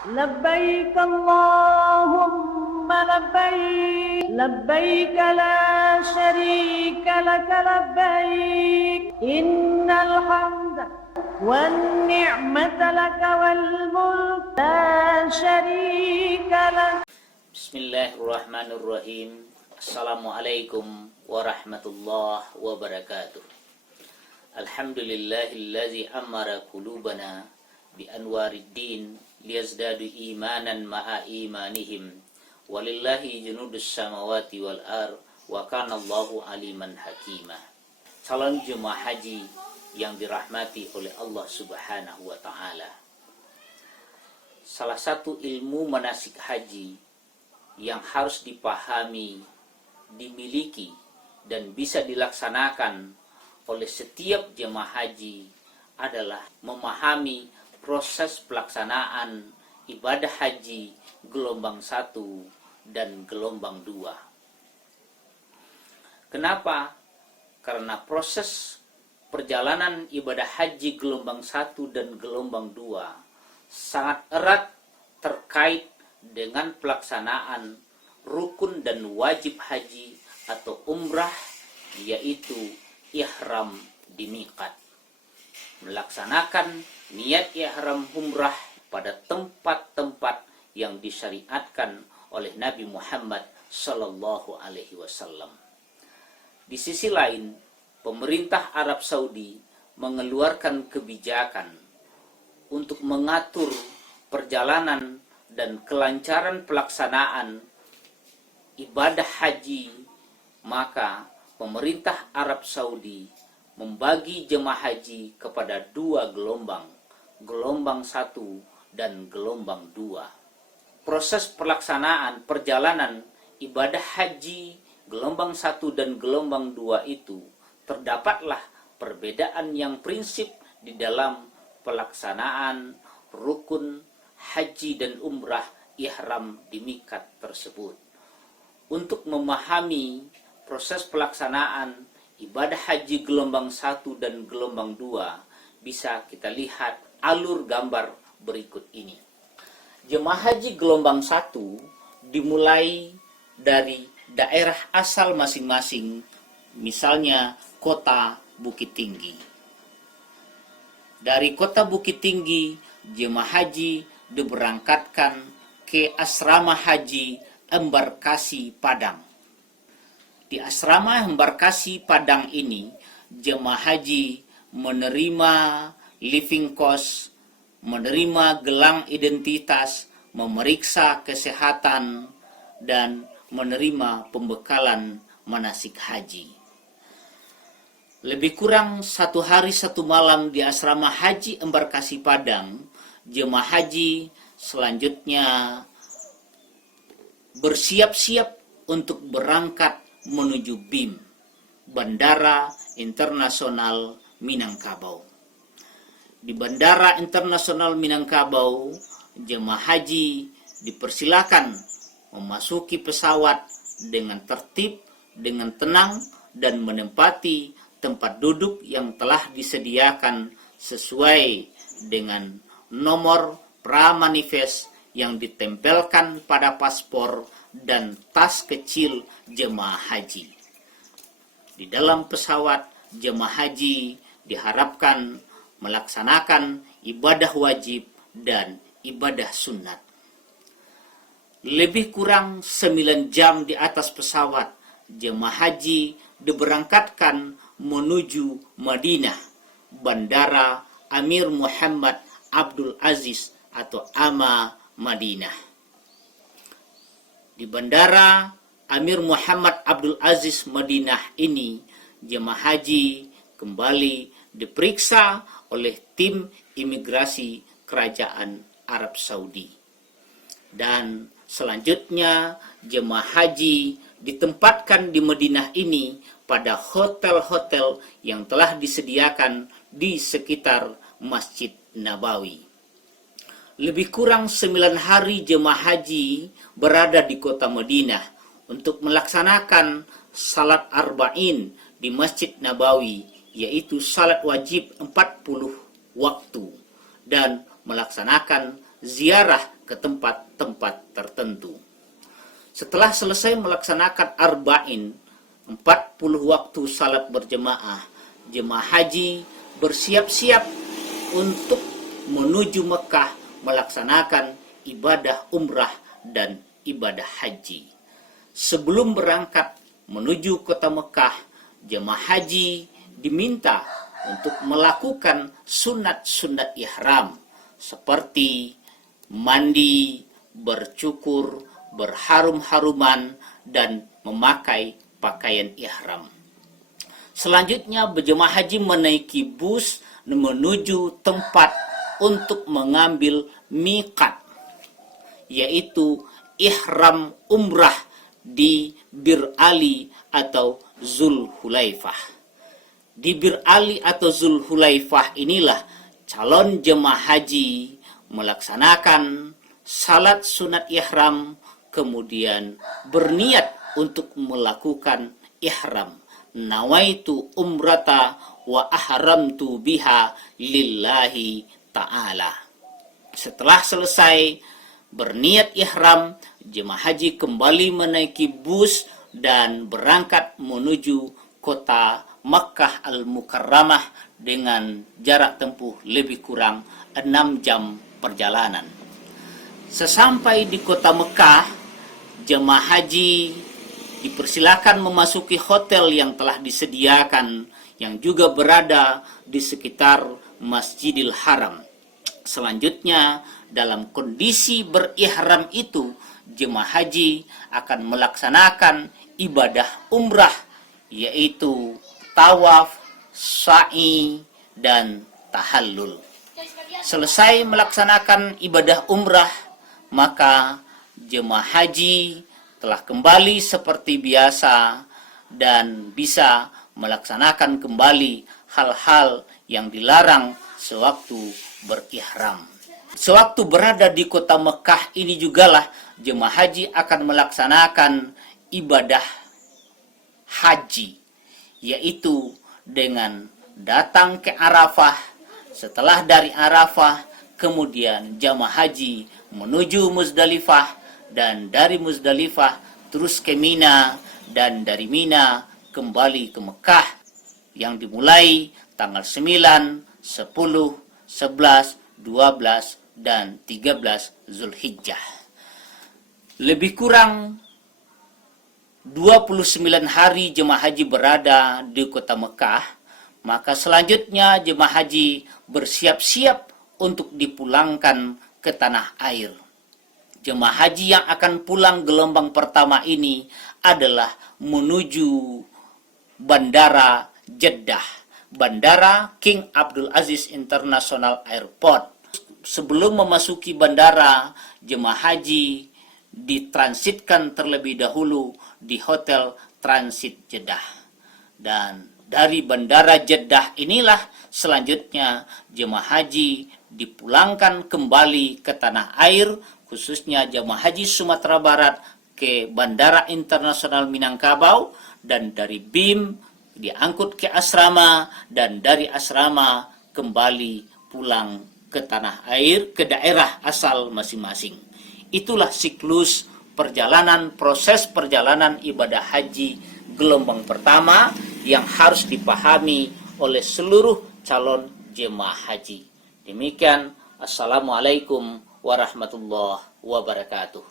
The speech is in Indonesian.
لبيك اللهم لبيك لبيك لا شريك لك لبيك إن الحمد والنعمة لك والملك لا شريك لك. Bismillahirrahmanirrahim. Assalamualaikum warahmatullahi wabarakatuh. Alhamdulillahillazi amara qulubana bi anwariddin liyazdadu imanan ma'a imanihim. Walillahi junudus samawati wal ar wa kana Allahu aliman hakima. Calon jemaah haji yang dirahmati oleh Allah Subhanahu wa taala. Salah satu ilmu manasik haji yang harus dipahami, dimiliki, dan bisa dilaksanakan oleh setiap jemaah haji adalah memahami proses pelaksanaan ibadah haji gelombang 1 dan gelombang 2. Kenapa? Karena proses perjalanan ibadah haji gelombang 1 dan gelombang 2 sangat erat terkait dengan pelaksanaan rukun dan wajib haji atau umrah, yaitu ihram di miqat. Melaksanakan niat ihram umrah pada tempat-tempat yang disyariatkan oleh Nabi Muhammad sallallahu alaihi wasallam. Di sisi lain, pemerintah Arab Saudi mengeluarkan kebijakan untuk mengatur perjalanan dan kelancaran pelaksanaan ibadah haji. Maka pemerintah Arab Saudi membagi jemaah haji kepada 2 gelombang, gelombang 1 dan gelombang 2. Proses pelaksanaan perjalanan ibadah haji gelombang 1 dan gelombang 2 itu terdapatlah perbedaan yang prinsip di dalam pelaksanaan rukun haji dan umrah ihram di miqat tersebut. Untuk memahami proses pelaksanaan ibadah haji gelombang 1 dan gelombang 2, bisa kita lihat alur gambar berikut ini. Jemaah haji gelombang 1 dimulai dari daerah asal masing-masing, misalnya kota Bukit Tinggi. Dari kota Bukit Tinggi, jemaah haji diberangkatkan ke asrama haji Embarkasi Padang. Di asrama Embarkasi Padang ini, jemaah haji menerima living cost, menerima gelang identitas, memeriksa kesehatan, dan menerima pembekalan manasik haji. Lebih kurang 1 hari 1 malam di asrama haji Embarkasi Padang, jemaah haji selanjutnya bersiap-siap untuk berangkat menuju BIM, Bandara Internasional Minangkabau. Di Bandara Internasional Minangkabau, jemaah haji dipersilakan memasuki pesawat dengan tertib, dengan tenang, dan menempati tempat duduk yang telah disediakan sesuai dengan nomor pramanifest yang ditempelkan pada paspor dan tas kecil jemaah haji. Di dalam pesawat, jemaah haji diharapkan melaksanakan ibadah wajib dan ibadah sunat. Lebih kurang 9 jam di atas pesawat, jemaah haji diberangkatkan menuju Madinah, Bandara Amir Muhammad Abdul Aziz atau AMA Madinah. Di Bandara Amir Muhammad Abdul Aziz Madinah ini, jemaah haji kembali diperiksa oleh tim imigrasi Kerajaan Arab Saudi. Dan selanjutnya jemaah haji ditempatkan di Madinah ini pada hotel-hotel yang telah disediakan di sekitar Masjid Nabawi. Lebih kurang 9 hari jemaah haji berada di kota Madinah untuk melaksanakan salat arba'in di Masjid Nabawi, yaitu salat wajib 40 waktu, dan melaksanakan ziarah ke tempat-tempat tertentu. Setelah selesai melaksanakan arba'in, 40 waktu salat berjemaah, jemaah haji bersiap-siap untuk menuju Mekah melaksanakan ibadah umrah dan ibadah haji. Sebelum berangkat menuju kota Mekah, jemaah haji diminta untuk melakukan sunat-sunat ihram seperti mandi, bercukur, berharum-haruman, dan memakai pakaian ihram. Selanjutnya berjemaah haji menaiki bus menuju tempat untuk mengambil miqat, yaitu ihram umrah di Bir Ali atau Zulhulaifah. Di Bir Ali atau Zulhulaifah inilah calon jemaah haji melaksanakan salat sunat ihram, kemudian berniat untuk melakukan ihram. Nawaitu umrata wa ahramtu biha lillahi ta'ala. Setelah selesai berniat ihram, jemaah haji kembali menaiki bus dan berangkat menuju kota Makkah Al-Mukarramah dengan jarak tempuh lebih kurang 6 jam perjalanan. Sesampai di kota Mekah, jemaah haji dipersilakan memasuki hotel yang telah disediakan yang juga berada di sekitar Masjidil Haram. Selanjutnya, dalam kondisi berihram itu, jemaah haji akan melaksanakan ibadah umrah, yaitu tawaf, sa'i, dan tahallul. Selesai melaksanakan ibadah umrah, maka jemaah haji telah kembali seperti biasa dan bisa melaksanakan kembali hal-hal yang dilarang sewaktu berihram. Sewaktu berada di kota Mekah ini jugalah jemaah haji akan melaksanakan ibadah haji, yaitu dengan datang ke Arafah. Setelah dari Arafah, kemudian jemaah haji menuju Muzdalifah, dan dari Muzdalifah terus ke Mina, dan dari Mina kembali ke Mekah yang dimulai tanggal 9, 10, 11, 12, dan 13 Zulhijjah. Lebih kurang 29 hari jemaah haji berada di kota Mekah, maka selanjutnya jemaah haji bersiap-siap untuk dipulangkan ke tanah air. Jemaah haji yang akan pulang gelombang pertama ini adalah menuju Bandara Jeddah, Bandara King Abdul Aziz International Airport. Sebelum memasuki bandara, jemaah haji ditransitkan terlebih dahulu di Hotel Transit Jeddah. Dan dari Bandara Jeddah inilah selanjutnya jemaah haji dipulangkan kembali ke tanah air, khususnya jemaah haji Sumatera Barat ke Bandara Internasional Minangkabau, dan dari BIM diangkut ke asrama, dan dari asrama kembali pulang ke tanah air, ke daerah asal masing-masing. Itulah siklus perjalanan, proses perjalanan ibadah haji gelombang pertama yang harus dipahami oleh seluruh calon jemaah haji. Demikian, Assalamualaikum warahmatullahi wabarakatuh.